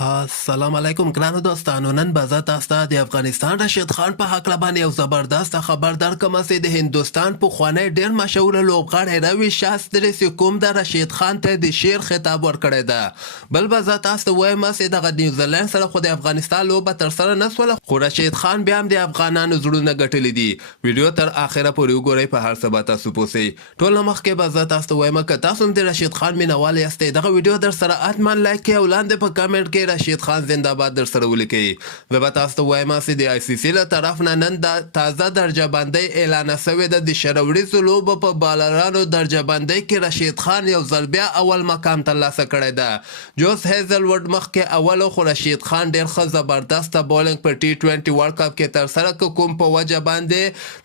السلام علیکم ګرانو دوستانو. نن به زه تاسو ته د افغانستان رشید خان په هکله باندې یو زبردست خبر درکړم چې د هندوستان پخوانی ډېر مشهوره لوبغاړی روي شاستري چې کوم د رشید خان ته د شعر خطاب ورکړی ده. بل به زه تاسو ته وایم چې دغه نیوزیلند سره خو د افغانستان لوبه ترسره نه شوله، خو رشید خان بیا هم د افغانانو زړونه ګټلي دي. ویډیو تر اخره پورې وګورئ، په هر څه به تاسو پوه سئ. ټول نه مخکې به زه تاسو ته وایم که تاسو هم د رشید خان مینوال یاستئ، دغه ویډیو در سره حتما لایک کړئ او لاندې په کمنټ کې رشید خان زنده باد در سره ولیکئ. زه به تاسو ته وایم چې د آی سی سی له طرف نه نن د تازه درجه بندۍ اعلانه شوې ده. د شروریزو لوبو په بالرانو درجه بندۍ کې رشید خان یو ځل بیا اول مقام ترلاسه کړی ده. جوس هیزلوډ مخکې اول، خو رشید خان ډېر ښه زبردسته بولینګ په ټي 20 ورلډ کپ کې ترسره کړ، کوم په وجه باندې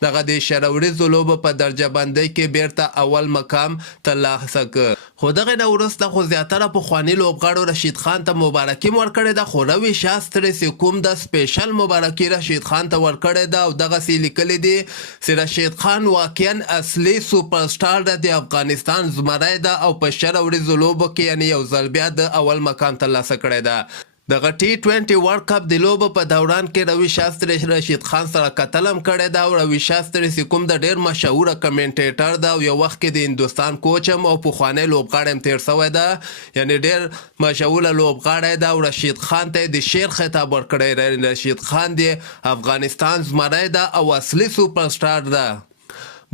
دغه د شروریزو لوبو په درجه بندۍ کې بیرته اول مقام ترلاسه کړ. خو دغه نه وروسته خو زیاتره پخواني لوبغاړو رشید خان ته مبارکي ورکړې ده، خو روي شاستري چې کوم د سپیشل مبارکي رشید خان ته ورکړې ده او دغسې لیکلي دي چې رشید خان واقعا اصلي سوپر سټار ده، د افغانستان زمری ده او په شر وریځو لوبو کې یعنې یو ځل بیا د اول مقام ترلاسه کړی ده. دغه ټي 20 ورلډ کپ د لوبو په دوران کې روي شاستري رشید خان سره کتل هم کړی ده او روي شاستري چې کوم د ډېر مشهوره کمنټیټر ده او یو وخت کې د هندوستان کوچ هم او پخوانی لوبغاړی هم تېر شوی ده، یعنې ډېر مشهوره لوبغاړی ده او رشید خان ته د شعر خطاب ورکړی. رشید خان د افغانستان زمری ده او اصلي سوپر سټار ده.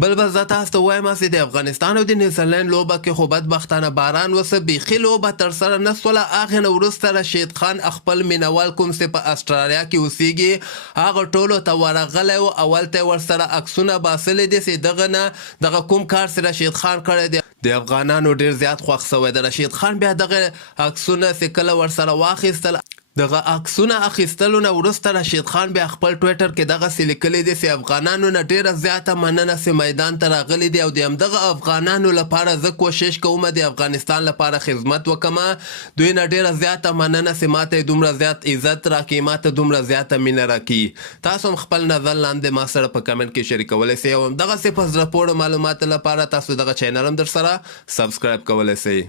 بل به زه تاسو ته وایم چې د افغانستان او د نیوزیلند لوبه کې خو بدبختانه باران وسه، بیخي لوبه ترسره نه شوله. هغې نه وروسته رشید خان خپل مینوال کوم چې په اسټرالیا کې اوسیږي هغه ټولو ته ورغلی و، اول ته یې ورسره عکسونه باسلي دي چې دغه نه دغه کوم کار چې رشید خان کړی دی د افغانانو ډېر زیات خوښ شوی دی. رشید خان بیا دغه عکسونه چې کله ورسره واخیستل، دغه عکسونه اخیستلو نه وروسته رشید خان بیا خپل ټویټر کې دغسې لیکلی دی چې افغانانو نه ډېره زیاته مننه چې میدان ته راغلي دي او د همدغه افغانانو لپاره زه کوشش کوم د افغانستان لپاره خدمت وکړم. دوی نه ډېره زیاته مننه چې ماته یې دومره زیات عزت راکړي، ماته دومره زیاته مینه راکړي. تاسو هم خپل نظر لاندې ما سره په کمنټ کې شریکولی سئ او همدغسې په زړه پورې معلوماتو لپاره تاسو دغه چینل هم در سره سبسکرایب کولی سئ.